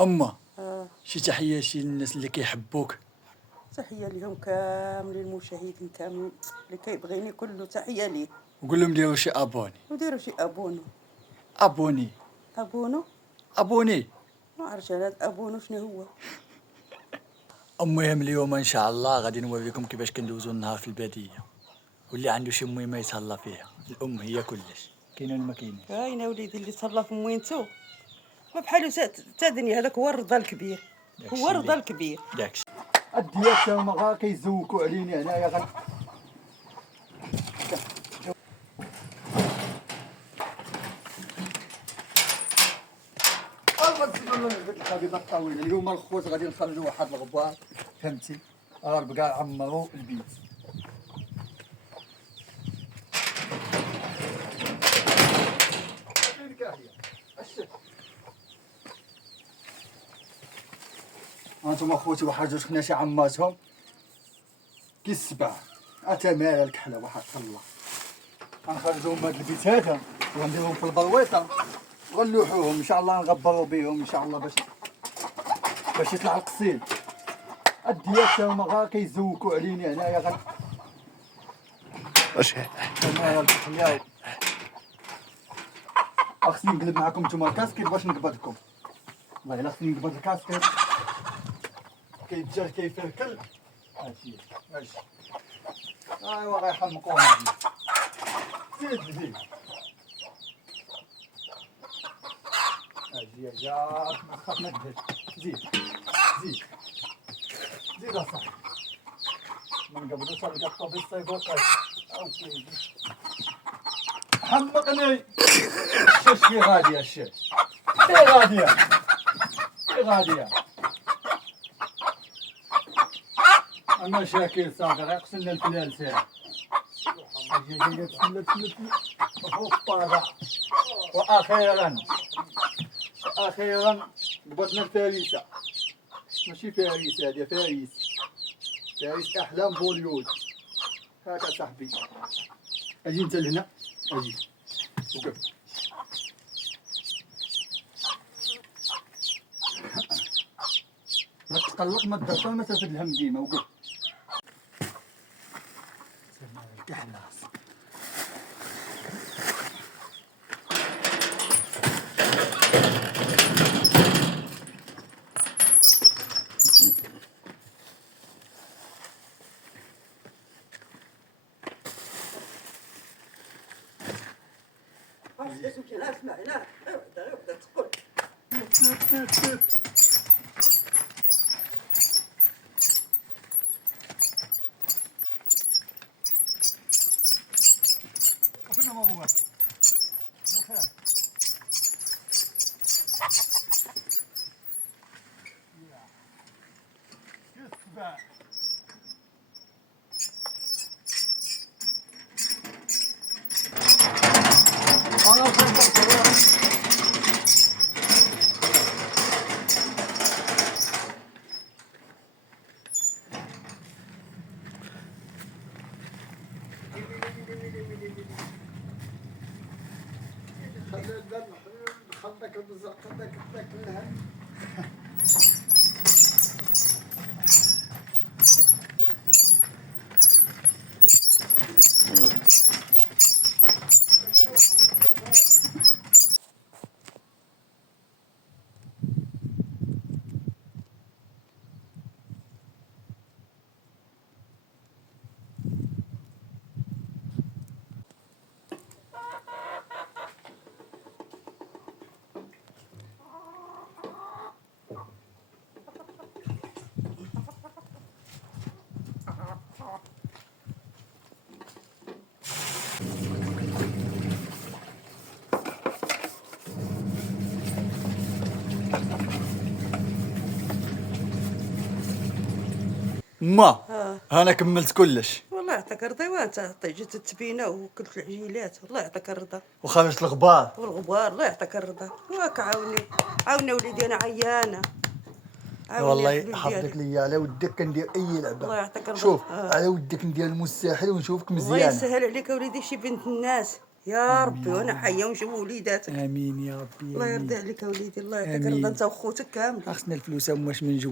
أما شي تحية شي للناس اللي كيحبوك. تحية لهم كاملين المشاهدين كاملين اللي كيبغيني كله، تحية ليه. وقول لهم ديروا شي ابوني. وديروا شي ابونو. ابوني ابونو ابوني. ما عرفتش هذا ابونو شنو هو. المهم اليوم ان شاء الله غادي نوريكم كيفاش كندوزو النهار في الباديه، واللي عنده شي مهمه يتهلا فيها. الام هي كلش، كاينه ولا ما كاينش؟ كاينه وليدي اللي تهلا في موينتو ما بحالو تا دنيا. هذاك هو الرضا الكبير، هو الرضا الكبير. داكشي الديات هما غا كيزوقوا علينا هنايا. الخبيزه الطويله اليوم الخوت غادي نخرجوا واحد الغبار، فهمتي؟ راه بقى عمروا البيت. هانتوما خوتي واحد جوج خنا شي عماتهم كي السبع اتا مال الكحله واحد الله. غنخرجوهم من هاد البيت هذا وغنديرهم في البرويطه ونلوحوهم ان شاء الله، نغبروا بهم ان شاء الله باش يطلع القصيد. الديات هما غا كيزوقوا علينا هنايا. واش انا الكحله خصني نقلب معكم نتوما الكاسكيت باش نقبضكم. والله الا خصني نقبض الكاسكيت كيتجر كيفركل. هادشي ماشي. ايوا غيحمقونا. زيد اجي ما تخاف ما تدهش. زيد اصاحبي ما نقبضوش على الطوبيس صيفوطاي. حمقني. الشاش كي غاديه، الشاش كي غاديه. انا شاكر صاغر يقسلنا الفلال ساعه. واخيرا قبضنا الفارسه. ماشي فارسه، هذه فارس احلام بوليود. هاكا صاحبي اجي انت لهنا، اجي وقف. ما تقلق ما تدرش المسافه الهم ديما. وقف الكحله. خلك البزاق خلك تاكلها. ما انا كملت كلش. والله يعطيك الرضا. وانت جيت التبينه وكلت العجيلات. الله يعطيك الرضا. وخرجت الغبار والغبار. الله يعطيك الرضا. واك عاوني وليدي انا عيانه. والله يحفظك ليا. على ودك كندير اي لعبه. الله يعطيك الرضا. شوف على ودك ندير المستحيل ونشوفك مزيان. الله يسهل عليك وليدي. شي بنت الناس يا ربي وانا حيه ونشوف وليداتك. امين يا ربي. الله يرضي عليك يا وليدي، الله يعطيك آمين. الرضا انت وخوتك كاملين. خصنا الفلوس هما واش من جوا.